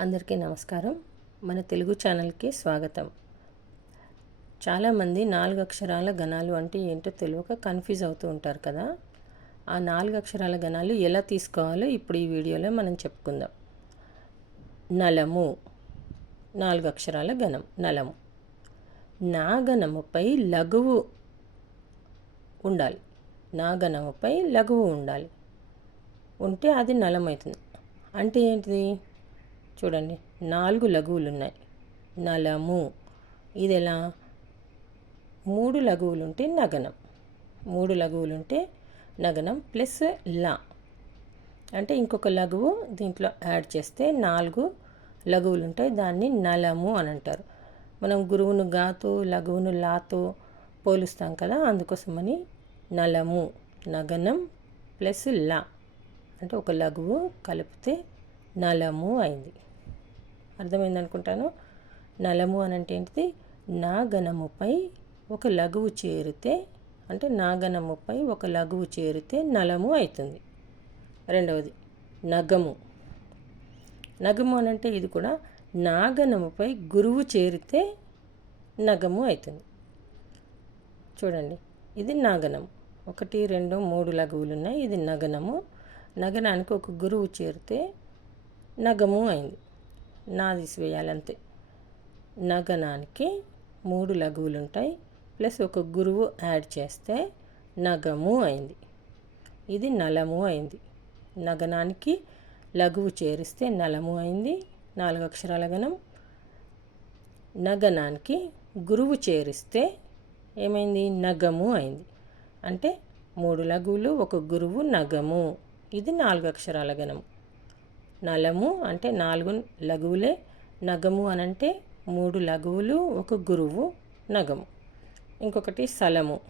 అందరికీ నమస్కారం. మన తెలుగు ఛానల్కి స్వాగతం. చాలామంది నాలుగు అక్షరాల గణాలు అంటే ఏంటో తెలియక కన్ఫ్యూజ్ అవుతూ ఉంటారు కదా. ఆ నాలుగు అక్షరాల గణాలు ఎలా తీసుకోవాలో ఇప్పుడు ఈ వీడియోలో మనం చెప్పుకుందాం. నలము. నాలుగు అక్షరాల గణం. నలము. నా గణముపై లఘువు ఉండాలి. నా గణముపై లఘువు ఉండాలి. ఉంటే అది నలమవుతుంది. అంటే ఏంటిది? చూడండి నాలుగు లఘువులు ఉన్నాయి నలము ఇది ఎలా మూడు లఘువులు ఉంటే నగనం. మూడు లఘువులు ఉంటే నగనం ప్లస్ లా. అంటే ఇంకొక లఘువు దీంట్లో యాడ్ చేస్తే నాలుగు లఘువులు ఉంటాయి దాన్ని నలము అని అంటారు మనం గురువును గాతో లఘువును లాతో పోలుస్తాం కదా అందుకోసమని నలము నగనం ప్లస్ లా. అంటే ఒక లఘువు కలిపితే నలము అయింది. అర్థమైంది అనుకుంటాను నలము అని అంటే ఏంటిది? నా గణముపై ఒక లఘువు చేరితే అంటే నా గణముపై ఒక లఘువు చేరితే నలము అవుతుంది రెండవది నగము. నగము అని అంటే ఇది కూడా నాగనముపై గురువు చేరితే నగము అవుతుంది చూడండి ఇది నాగనం ఒకటి రెండు మూడు లఘువులు ఉన్నాయి. ఇది నగనము. నగనానికి ఒక గురువు చేరితే నగము అయింది. నా తీసివేయాలంతే. నగనానికి మూడు లఘువులు ఉంటాయి ప్లస్ ఒక గురువు యాడ్ చేస్తే నగము అయింది. ఇది నలము అయింది. నగనానికి లఘువు చేరిస్తే నలము అయింది. నాలుగు అక్షరాల గణం నగనానికి గురువు చేరిస్తే ఏమైంది? నగము అయింది. అంటే మూడు లఘువులు ఒక గురువు నగము. ఇది నాలుగు అక్షరాల గణము నలము అంటే నాలుగు లఘువులే. నగము అనంటే మూడు లఘువులు ఒక గురువు నగము. ఇంకొకటి సలము.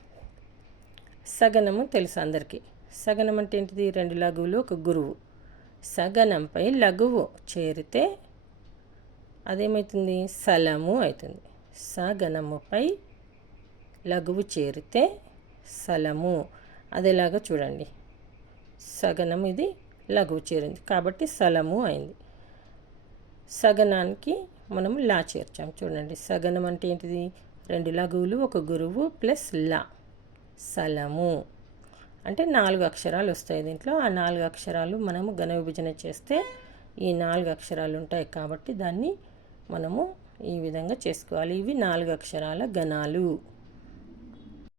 సగనము తెలుసు అందరికీ. సగనం అంటే ఏంటిది? రెండు లఘువులు ఒక గురువు. సగనంపై లఘువు చేరితే అదేమవుతుంది సలము అవుతుంది. సగనముపై లఘువు చేరితే సలము. అదేలాగా చూడండి. సగనం ఇది లఘువు చేరింది. కాబట్టి సలము అయింది. సగనానికి మనం లా చేర్చాం. చూడండి సగనం అంటే ఏంటిది? రెండు లఘువులు ఒక గురువు ప్లస్ లా. సలము. అంటే నాలుగు అక్షరాలు వస్తాయి దీంట్లో. ఆ నాలుగు అక్షరాలు మనము ఘన విభజన చేస్తే ఈ నాలుగు అక్షరాలు ఉంటాయి కాబట్టి దాన్ని మనము ఈ విధంగా చేసుకోవాలి. ఇవి నాలుగు అక్షరాల గణాలు